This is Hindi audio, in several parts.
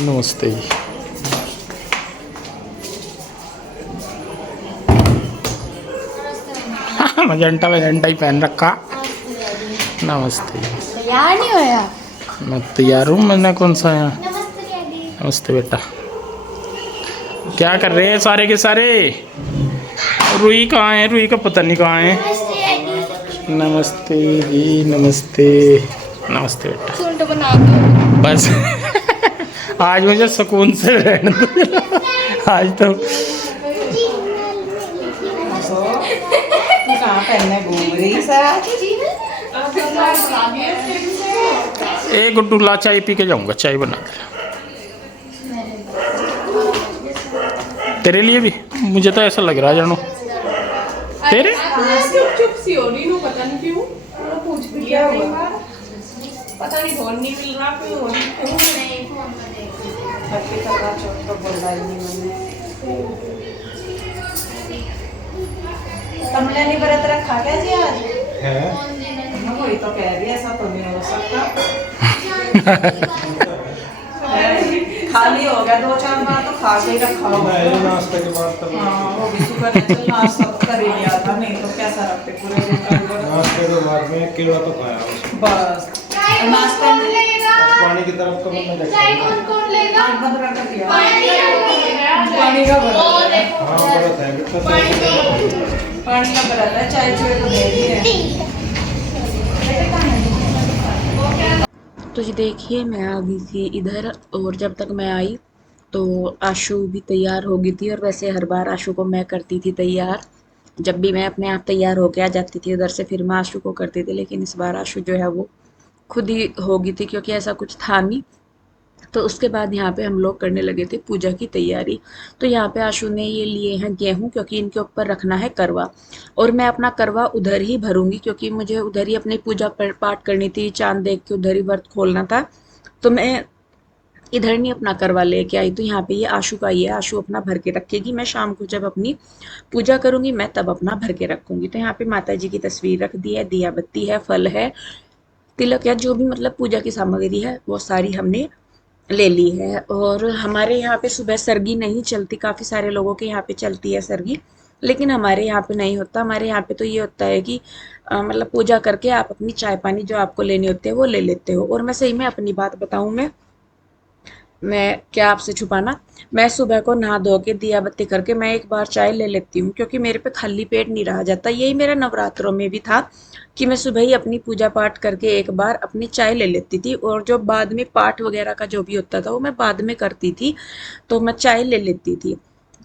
नमस्ते जी। मजेंटा वजेंटा ही पहन रखा। नमस्ते जी। तैयार नहीं होया? मैं तैयार हूँ। मैंने कौन सा यहाँ। नमस्ते बेटा। क्या कर रहे हैं सारे के सारे? रुई कहाँ है? रुई का पता नहीं कहाँ है। नमस्ते जी। नमस्ते। नमस्ते बेटा। सूंड बना दो बस आज मुझे सुकून से रहने दो। आज तो एक गुड्डूला चाय पी के जाऊंगा। चाय बना दे तेरे लिए भी। मुझे तो ऐसा लग रहा है जानू तेरे चुप सी हो रही हूँ, पता नहीं क्यों। पूछ भी लिया होगा, पता नहीं फोन नहीं मिल रहा क्यों हो रही क्यों नहीं। तुमने नहीं व्रत रखा क्या जी आज? है वही तो कह रही है, ऐसा तो नहीं हो सकता। खाली हो गया 2-4 बार तो खा के रखा होगा। नाश्ते के बाद तो हाँ वो भी शुक्र है, चल नाश्ता तो कर ही लिया था, नहीं तो कैसा रखते पूरे दिन। नाश्ते के बाद में केला तो खाया बस। नाश्ते में पानी की तरफ तो मैंने देखा कौन लेगा? बंद कर दिया पानी का व्रत है। हाँ व्रत है बेटा, पानी का व्रत है। चाय चुए तो दे दी है। तो ये देखिए मैं आ गई थी इधर, और जब तक मैं आई तो आशु भी तैयार हो गई थी। और वैसे हर बार आशु को मैं करती थी तैयार, जब भी मैं अपने आप तैयार होके आ जाती थी उधर से फिर मैं आशु को करती थी। लेकिन इस बार आशु जो है वो खुद ही हो गई थी, क्योंकि ऐसा कुछ था नहीं। तो उसके बाद यहाँ पे हम लोग करने लगे थे पूजा की तैयारी। तो यहाँ पे आशु ने ये लिए हैं गेहूँ, क्योंकि इनके ऊपर रखना है करवा। और मैं अपना करवा उधर ही भरूंगी, क्योंकि मुझे उधर ही अपनी पूजा पाठ करनी थी, चांद देख के उधर ही व्रत खोलना था। तो मैं इधर नहीं अपना करवा लेके आई। तो यहाँ पे ये आशु का ही है, आशु अपना भर के रखेगी। मैं शाम को जब अपनी पूजा करूंगी मैं तब अपना भर के रखूंगी। तो यहाँ पे माता जी की तस्वीर रख दी है, दिया बत्ती है, फल है, तिलक है, जो भी मतलब पूजा की सामग्री है वो सारी हमने ले ली है। और हमारे यहाँ पे सुबह सरगी नहीं चलती, काफ़ी सारे लोगों के यहाँ पे चलती है सरगी, लेकिन हमारे यहाँ पे नहीं होता। हमारे यहाँ पे तो ये होता है कि मतलब पूजा करके आप अपनी चाय पानी जो आपको लेने होते हैं वो ले लेते हो। और मैं सही में अपनी बात बताऊँ, मैं क्या आपसे छुपाना, मैं सुबह को नहा धो के दिया बत्ती करके मैं एक बार चाय ले लेती हूँ, क्योंकि मेरे पे खाली पेट नहीं रहा जाता। यही मेरा नवरात्रों में भी था कि मैं सुबह ही अपनी पूजा पाठ करके एक बार अपनी चाय ले लेती थी, और जो बाद में पाठ वगैरह का जो भी होता था वो मैं बाद में करती थी, तो मैं चाय ले लेती थी।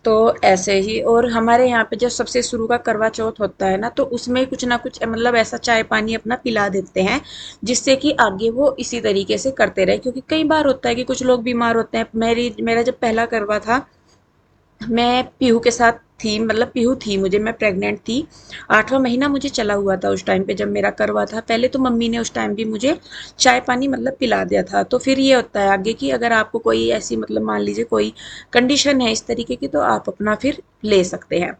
तो ऐसे ही। और हमारे यहाँ पे जो सबसे शुरू का करवा चौथ होता है ना, तो उसमें कुछ ना कुछ मतलब ऐसा चाय पानी अपना पिला देते हैं, जिससे कि आगे वो इसी तरीके से करते रहे। क्योंकि कई बार होता है कि कुछ लोग बीमार होते हैं। मेरा जब पहला करवा था, मैं पीहू के साथ थी, मतलब पीहू थी मुझे, मैं प्रेग्नेंट थी, 8वां महीना मुझे चला हुआ था उस टाइम पे जब मेरा करवा था। पहले तो मम्मी ने उस टाइम भी मुझे चाय पानी मतलब पिला दिया था। तो फिर ये होता है आगे कि अगर आपको कोई ऐसी मतलब मान लीजिए कोई कंडीशन है इस तरीके की, तो आप अपना फिर ले सकते हैं।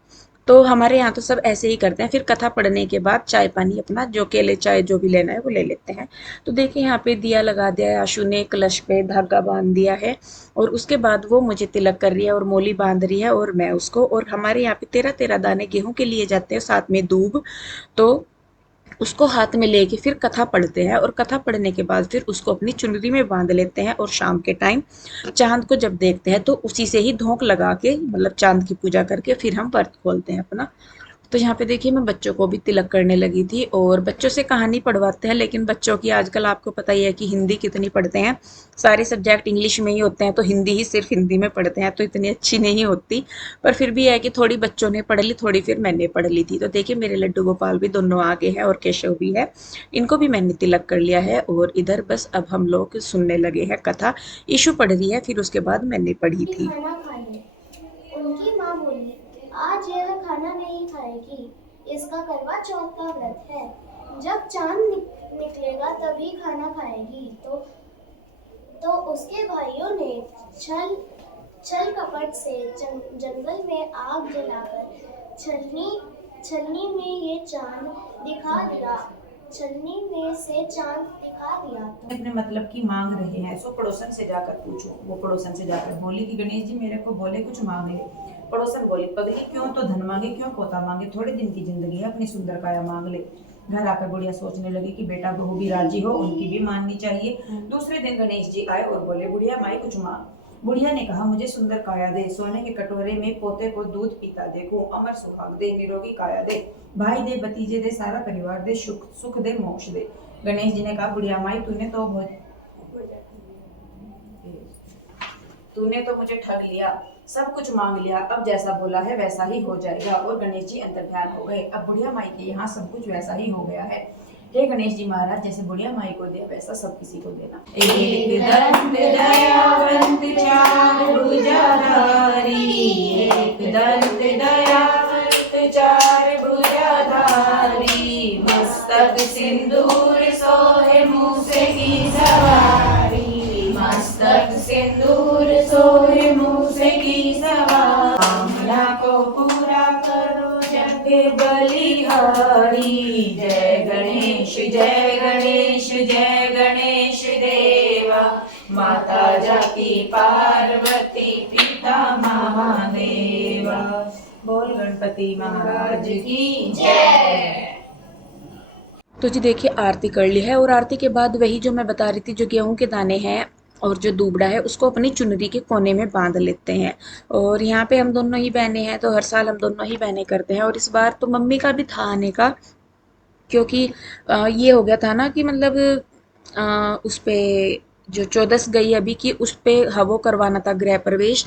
तो हमारे यहाँ तो सब ऐसे ही करते हैं, फिर कथा पढ़ने के बाद चाय पानी अपना जो केले चाय जो भी लेना है वो ले लेते हैं। तो देखिए यहाँ पे दिया लगा दिया है, आशु ने कलश पे धागा बांध दिया है, और उसके बाद वो मुझे तिलक कर रही है और मोली बांध रही है और मैं उसको। और हमारे यहाँ पे 13-13 दाने गेहूं के लिए जाते हैं, साथ में दूब। तो उसको हाथ में लेके फिर कथा पढ़ते हैं, और कथा पढ़ने के बाद फिर उसको अपनी चुनरी में बांध लेते हैं। और शाम के टाइम चांद को जब देखते हैं तो उसी से ही धोंक लगा के मतलब चांद की पूजा करके फिर हम व्रत खोलते हैं अपना। तो यहाँ पे देखिए मैं बच्चों को भी तिलक करने लगी थी, और बच्चों से कहानी पढ़वाते हैं। लेकिन बच्चों की आजकल आपको पता ही है कि हिंदी कितनी पढ़ते हैं, सारे सब्जेक्ट इंग्लिश में ही होते हैं, तो हिंदी ही सिर्फ हिंदी में पढ़ते हैं, तो इतनी अच्छी नहीं होती। पर फिर भी है कि थोड़ी बच्चों ने पढ़ ली, थोड़ी फिर मैंने पढ़ ली थी। तो देखिए मेरे लड्डू गोपाल भी दोनों आगे हैं, और केशव भी है, इनको भी मैंने तिलक कर लिया है। और इधर बस अब हम लोग सुनने लगे हैं कथा। ईशु पढ़ रही है, फिर उसके बाद मैंने पढ़ी थी। खाना खाने। उनकी माँ बोली, आज यह खाना नहीं खाएगी, इसका करवा चौथ का व्रत है। जब चांद निकलेगा तभी खाना खाएगी। तो उसके भाइयों ने छल छल कपट से जंगल में आग जलाकर छलनी में ये चांद दिखा दिया। छन्नी में से चांद दिखा दिया तो अपने मतलब की मांग रहे हैं, सो पड़ोसन से जाकर पूछो। वो पड़ोसन से जाकर बोली कि गणेश जी मेरे को बोले कुछ मांग ले। पड़ोसन बोली, पगली क्यों तो धन मांगे, क्यों पोता मांगे, थोड़े दिन की जिंदगी है, अपनी सुंदर काया मांग ले। घर आकर बुढ़िया सोचने लगी कि बेटा बहू भी राजी हो, उनकी भी माननी चाहिए। दूसरे दिन गणेश जी आए और बोले, बुढ़िया माई कुछ मांग। बुढ़िया ने कहा, मुझे सुंदर काया दे, सोने के कटोरे में पोते को दूध पीता देखूं, अमर सुहाग दे, निरोगी काया दे, भाई दे, भतीजे दे, सारा परिवार दे, सुख दे, मोक्ष दे। गणेश जी ने कहा, बुढ़िया माई तूने तो मुझे ठग लिया, सब कुछ मांग लिया, अब जैसा बोला है वैसा ही हो जाएगा। और गणेश जी अंतर्ध्यान हो गए। अब बुढ़िया माई के यहाँ सब कुछ वैसा ही हो गया है। हे गणेश जी महाराज, जैसे बुढ़िया माई को दिया वैसा सब किसी को देना। एक दंत दयावंत चार भुजाधारी, एक दंत दयावंत चार भुजाधारी, मस्तक सिंदूर सोहे मूसे की सवारी, मस्तक सिंदूर सोहे मूसे की सवारी, कामना को पूरा करो जग बलिहारी। जय गणेश जय गणेश जय गणेश देवा, माता जाकी पार्वती पिता महादेवा। बोल गणपति महाराज की जय। तो जी देखिए आरती कर ली है और आरती के बाद वही जो मैं बता रही थी, जो गेहूं के दाने हैं और जो दूबड़ा है उसको अपनी चुनरी के कोने में बांध लेते हैं। और यहाँ पे हम दोनों ही बहनें हैं, तो हर साल हम दोनों ही बहनें करते हैं। और इस बार तो मम्मी का भी था आने का, क्योंकि ये हो गया था ना कि मतलब उस पे जो 14 गई अभी की, उस पे वो करवाना था गृह प्रवेश,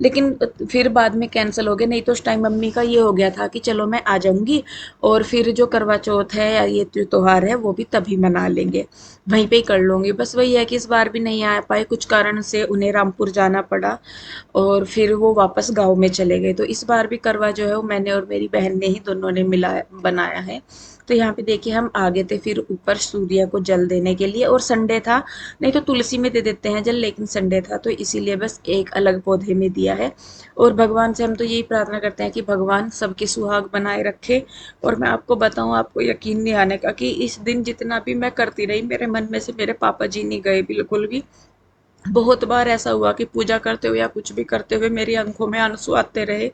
लेकिन फिर बाद में कैंसिल हो गया। नहीं तो उस टाइम मम्मी का ये हो गया था कि चलो मैं आ जाऊंगी और फिर जो करवा चौथ है या ये जो त्योहार है वो भी तभी मना लेंगे, वहीं पे ही कर लूँगी। बस वही है कि इस बार भी नहीं आ पाए, कुछ कारण से उन्हें रामपुर जाना पड़ा और फिर वो वापस गाँव में चले गए। तो इस बार भी करवा जो है वो मैंने और मेरी बहन ने ही दोनों ने मिला बनाया है। तो यहाँ पे देखिए हम आ गए थे फिर ऊपर सूर्य को जल देने के लिए, और संडे था, नहीं तो तुलसी में दे देते हैं जल, लेकिन संडे था तो इसीलिए बस एक अलग पौधे में दिया है। और भगवान से हम तो यही प्रार्थना करते हैं कि भगवान सबके सुहाग बनाए रखे। और मैं आपको बताऊं, आपको यकीन नहीं आने का कि इस दिन जितना भी मैं करती रही, मेरे मन में से मेरे पापा जी नहीं गए बिल्कुल भी। बहुत बार ऐसा हुआ कि पूजा करते हुए या कुछ भी करते हुए मेरी आंखों में आंसू आते रहे,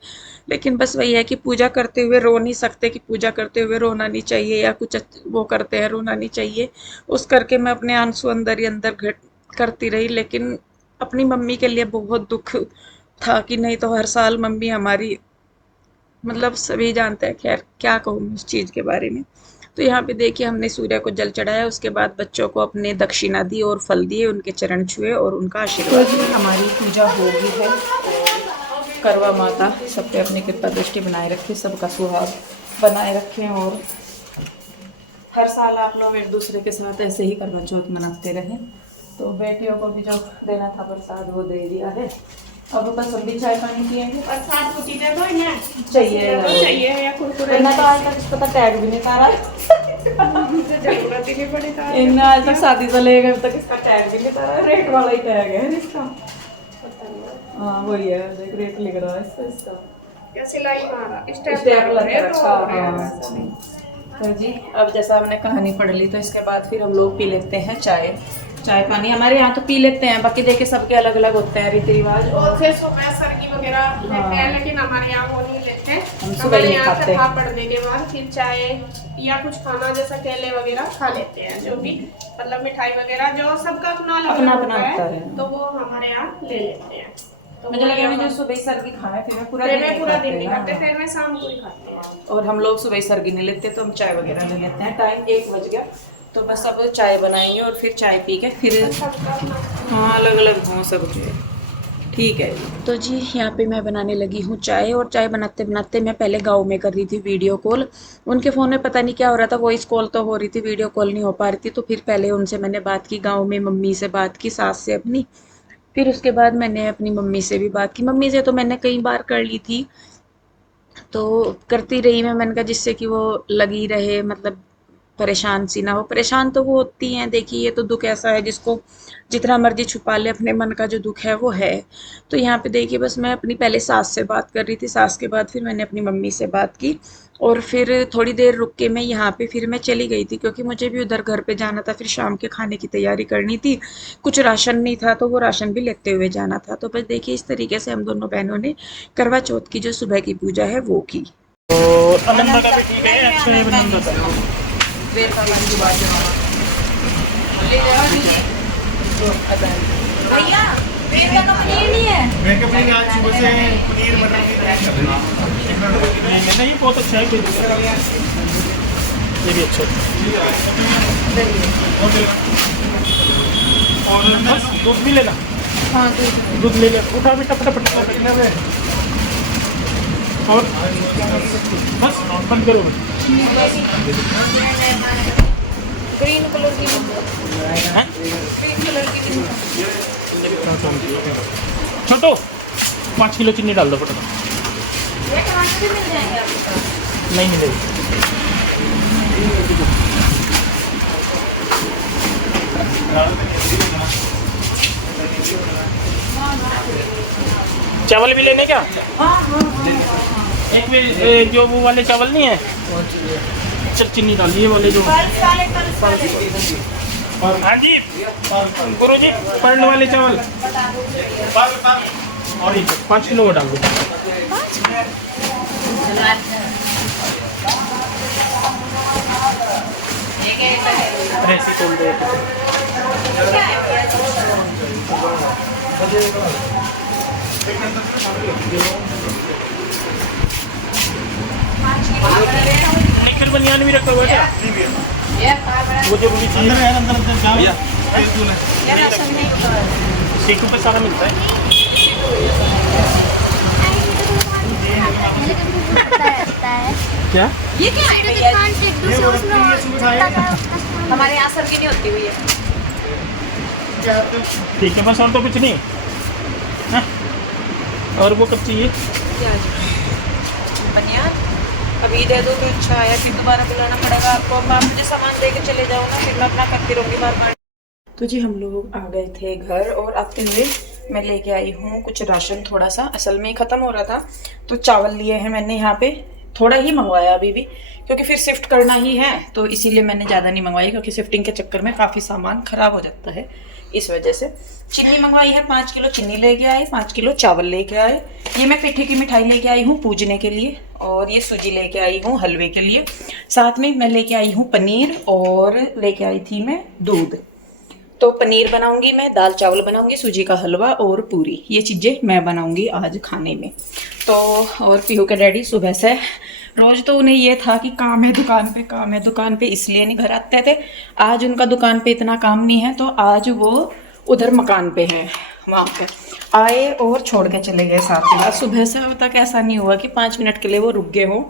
लेकिन बस वही है कि पूजा करते हुए रो नहीं सकते, कि पूजा करते हुए रोना नहीं चाहिए या कुछ वो करते हैं रोना नहीं चाहिए, उस करके मैं अपने आंसू अंदर ही अंदर घट करती रही। लेकिन अपनी मम्मी के लिए बहुत दुख था कि नहीं तो हर साल मम्मी हमारी, मतलब सभी जानते हैं, खैर क्या कहूँ मैं उस चीज़ के बारे में। तो यहाँ पे देखिए हमने सूर्य को जल चढ़ाया, उसके बाद बच्चों को अपने दक्षिणा दी और फल दिए, उनके चरण छुए और उनका आशीर्वाद तो जी हमारी पूजा हो गई है। करवा माता सब पे अपनी कृपा दृष्टि बनाए रखे, सबका सुहाग बनाए रखें, और हर साल आप लोग एक दूसरे के साथ ऐसे ही करवा चौथ मनाते रहें। तो बेटियों को भी जो देना था प्रसाद वो दे दिया है। अब बस हम भी चाय पानी पिएंगे। प्रसाद कुटी दे दो इन्हें, चाहिए चाहिए या कुरकुरे इतना तो आज तक इसको तो टैग भी नहीं तारा, मुझे जरूरत ही नहीं पड़ी था। इन आज तक शादी से लेकर अब तक इसका टैग भी नहीं तारा, रेट वाला ही टैग है इसका। हाँ वही है, देख रेट लिख रहा है इसका। या सिलाई मारा स्टेप लग तो रखा हो गया, हाँ। वैसा नहीं। तो जी अब जैसा हमने कहानी पढ़ ली, तो इसके बाद फिर हम लोग पी लेते हैं चाय। चाय पानी हमारे यहाँ तो पी लेते हैं, बाकी देखे सबके अलग अलग होते हैं रीति रिवाज। और फिर सुबह सरगी वगैरह लेते हैं, लेकिन हमारे यहाँ वो नहीं लेते। हम सुबह ही हमारे यहाँ खाते हैं। कथा पढ़ने के बाद फिर चाय या कुछ खाना जैसा केले वगैरह खा लेते हैं, जो भी मतलब मिठाई वगैरह जो सबका अपना अलग अपना अलग अपना होता होता है, है। तो वो हमारे यहाँ ले लेते हैं। तो मुझे लगा मैं जो सुबह ही सरगी खाना है, फिर मैं पूरा फिर दिन मैं नहीं पूरा दिन खाते नहीं हैं। खाते, हाँ। फिर मैं शाम को ही खाती हूँ। और हम लोग सुबह ही सरगी नहीं लेते, तो हम चाय वगैरह ले लेते हैं। टाइम 1 बज गया, तो बस अब चाय बनाएंगे और फिर चाय पी के फिर सबका अपना हाँ अलग अलग हों सब जो ठीक है। तो जी यहाँ पे मैं बनाने लगी हूँ चाय, और चाय बनाते बनाते मैं पहले गाँव में कर रही थी वीडियो कॉल। उनके फ़ोन में पता नहीं क्या हो रहा था, वॉइस कॉल तो हो रही थी, वीडियो कॉल नहीं हो पा रही थी। तो फिर पहले उनसे मैंने बात की गाँव में, मम्मी से बात की, सास से अपनी, फिर उसके बाद मैंने अपनी मम्मी से भी बात की। मम्मी से तो मैंने कई बार कर ली थी, तो करती रही मैंने कहा जिससे कि वो लगी रहे, मतलब परेशान सी ना हो। परेशान तो वो होती हैं, देखिए ये तो दुख ऐसा है जिसको जितना मर्जी छुपा ले, अपने मन का जो दुख है वो है। तो यहाँ पे देखिए बस मैं अपनी पहले सास से बात कर रही थी, सास के बाद फिर मैंने अपनी मम्मी से बात की, और फिर थोड़ी देर रुक के मैं यहाँ पे फिर मैं चली गई थी, क्योंकि मुझे भी उधर घर पे जाना था, फिर शाम के खाने की तैयारी करनी थी। कुछ राशन नहीं था तो वो राशन भी लेते हुए जाना था। तो बस देखिए इस तरीके से हम दोनों बहनों ने करवा चौथ की जो सुबह की पूजा है वो की। तो आनंद का भी ठीक है, अच्छा है आनंद का। भैया वेट का तो पनीर नहीं है। मैं कभी आज सुबह से पनीर मटर की तैयारी कर रहा हूँ। नहीं बहुत अच्छा है, ये भी अच्छा है। और बस दूध भी लेना। हाँ दूध ले ले, उठा बेटा फटाफट। और बस बंद करो। ग्रीन कलर की हैं? ग्रीन कलर की छोटो 5 किलो चीनी डाल दो फटाफट। ये टमाटर भी मिल जाएंगे आपके पास? नहीं मिलेगी। चावल भी लेने क्या? एक भी जो वो वाले चावल नहीं है, चल चीनी डालिए वाले जो। हाँ जी गुरु जी, पर्ण वाले चावल और 5 किलो वो डाल दो। ऐसी तोड़ दो। नहीं फिर बनियान भी रखा हुआ क्या? वो जरूरी चीज़ है। सीखों पे सारा मिलता है। क्या? ये क्या है भैया? हमारे यहाँ सर्दी नहीं होती भैया। ठीक है बस, और तो कुछ नहीं है? और वो कब चाहिए? बनियान अभी दे दो तो अच्छा है, फिर दोबारा बुलाना पड़ेगा आपको। अब आप मुझे सामान दे के चले जाओ ना, फिर मैं अपना करती रहूँगी बार बार। तो जी हम लोग आ गए थे घर, और आते हुए मैं लेके आई हूँ कुछ राशन। थोड़ा सा असल में ख़त्म हो रहा था, तो चावल लिए हैं मैंने यहाँ पे। थोड़ा ही मंगवाया अभी भी, क्योंकि फिर शिफ्ट करना ही है, तो इसीलिए मैंने ज़्यादा नहीं मंगवाई, क्योंकि शिफ्टिंग के चक्कर में काफ़ी सामान ख़राब हो जाता है, इस वजह से। चीनी मंगवाई है, 5 किलो चीनी लेके आए, 5 किलो चावल लेके आए। ये मैं पेठे की मिठाई लेके आई हूँ पूजने के लिए, और ये सूजी लेके आई हूँ हलवे के लिए। साथ में मैं लेके आई हूँ पनीर, और लेके आई थी मैं दूध। तो पनीर बनाऊंगी मैं, दाल चावल बनाऊंगी, सूजी का हलवा और पूरी, ये चीज़ें मैं बनाऊंगी आज खाने में। तो और पीहू के डैडी सुबह से रोज़ तो उन्हें ये था कि काम है दुकान पे, काम है दुकान पे, इसलिए नहीं घर आते थे। आज उनका दुकान पे इतना काम नहीं है, तो आज वो उधर मकान पे हैं, वहाँ पे आए और छोड़ के चले गए साथ में। आज सुबह से अब तक ऐसा नहीं हुआ कि 5 मिनट के लिए वो रुक गए हों,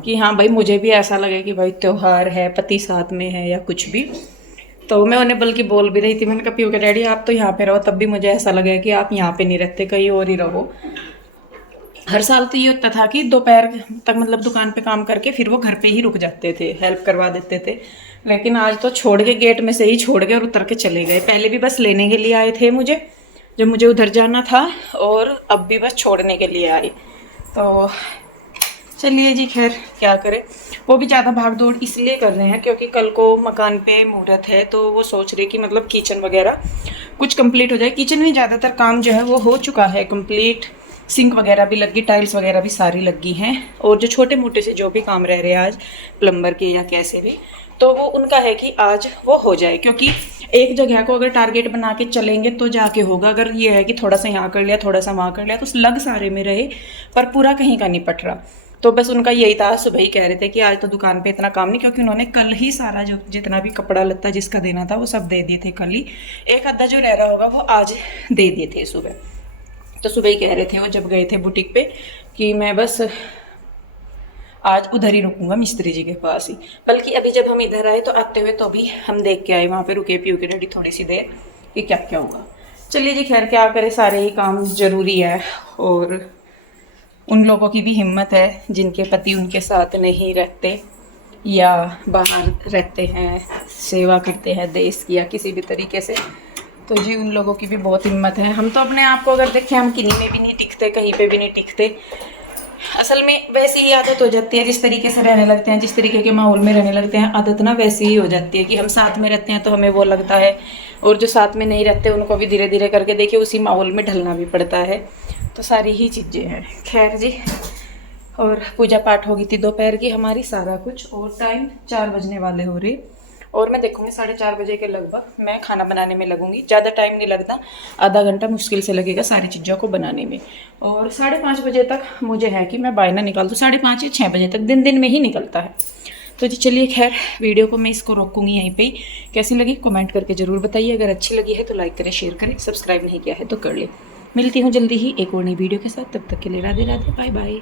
कि हाँ भाई मुझे भी ऐसा लगे कि भाई त्योहार है, पति साथ में है या कुछ भी। तो मैं उन्हें बल्कि बोल भी रही थी, मैंने कहा पीहू के डैडी आप तो यहाँ पे रहो, तब भी मुझे ऐसा लगा कि आप यहाँ पे नहीं रहते, कहीं और ही रहो। हर साल तो ये होता था कि दोपहर तक मतलब दुकान पे काम करके फिर वो घर पे ही रुक जाते थे, हेल्प करवा देते थे। लेकिन आज तो छोड़ के, गेट में से ही छोड़ के और उतर के चले गए। पहले भी बस लेने के लिए आए थे मुझे, जब मुझे उधर जाना था, और अब भी बस छोड़ने के लिए आए। तो चलिए जी, खैर क्या करें। वो भी ज़्यादा भाग दौड़ इसलिए कर रहे हैं क्योंकि कल को मकान पे मुहूर्त है, तो वो सोच रहे कि मतलब किचन वगैरह कुछ कंप्लीट हो जाए। किचन में ज़्यादातर काम जो है वो हो चुका है कंप्लीट, सिंक वगैरह भी लगी, टाइल्स वगैरह भी सारी लगी हैं, और जो छोटे मोटे से जो भी काम रह रहे हैं आज प्लम्बर के या कैसे भी, तो वो उनका है कि आज वो हो जाए। क्योंकि एक जगह को अगर टारगेट बना के चलेंगे तो जाके होगा। अगर ये है कि थोड़ा सा यहाँ कर लिया, थोड़ा सा वहाँ कर लिया, तो लग सारे में रहे पर पूरा कहीं का नहीं पट रहा। तो बस उनका यही था, सुबह ही कह रहे थे कि आज तो दुकान पे इतना काम नहीं, क्योंकि उन्होंने कल ही सारा जो जितना भी कपड़ा लत्ता जिसका देना था वो सब दे दिए थे कल ही। एक आधा जो रह रहा होगा वो आज दे दिए थे सुबह। तो सुबह ही कह रहे थे वो जब गए थे बुटीक पे कि मैं बस आज उधर ही रुकूंगा मिस्त्री जी के पास ही। बल्कि अभी जब हम इधर आए तो आते हुए तो भी हम देख के आए, वहाँ पे रुके पीहू के डैडी थोड़ी सी देर कि क्या क्या होगा। चलिए जी, खैर क्या करें, सारे ही काम ज़रूरी है। और उन लोगों की भी हिम्मत है जिनके पति उनके साथ नहीं रहते या बाहर रहते हैं, सेवा करते हैं देश की या किसी भी तरीके से। तो जी उन लोगों की भी बहुत हिम्मत है। हम तो अपने आप को अगर देखें, हम किन्हीं में भी नहीं टिकते, कहीं पे भी नहीं टिकते। असल में वैसी ही आदत हो जाती है, जिस तरीके से रहने लगते हैं, जिस तरीके के माहौल में रहने लगते हैं, आदत ना वैसी ही हो जाती है कि हम साथ में रहते हैं तो हमें वो लगता है, और जो साथ में नहीं रहते उनको भी धीरे धीरे करके देखिए उसी माहौल में ढलना भी पड़ता है। तो सारी ही चीज़ें हैं। खैर जी, और पूजा पाठ हो गई थी दोपहर की हमारी, सारा कुछ, और टाइम 4 बजने वाले हो रहे, और मैं देखूँगी 4:30 बजे के लगभग मैं खाना बनाने में लगूंगी। ज़्यादा टाइम नहीं लगता, आधा घंटा मुश्किल से लगेगा सारी चीज़ों को बनाने में। और 5:30 बजे तक मुझे है कि मैं बायना निकाल दूँ, 5:30 या 6 बजे तक, दिन में ही निकलता है। तो जी चलिए, खैर वीडियो को मैं इसको रोकूंगी यहीं पे ही। कैसी लगी कमेंट करके ज़रूर बताइए, अगर अच्छी लगी है तो लाइक करें, शेयर करें, सब्सक्राइब नहीं किया है तो कर ले। मिलती हूँ जल्दी ही एक और नई वीडियो के साथ, तब तक के लिए राधे राधे, बाय बाय।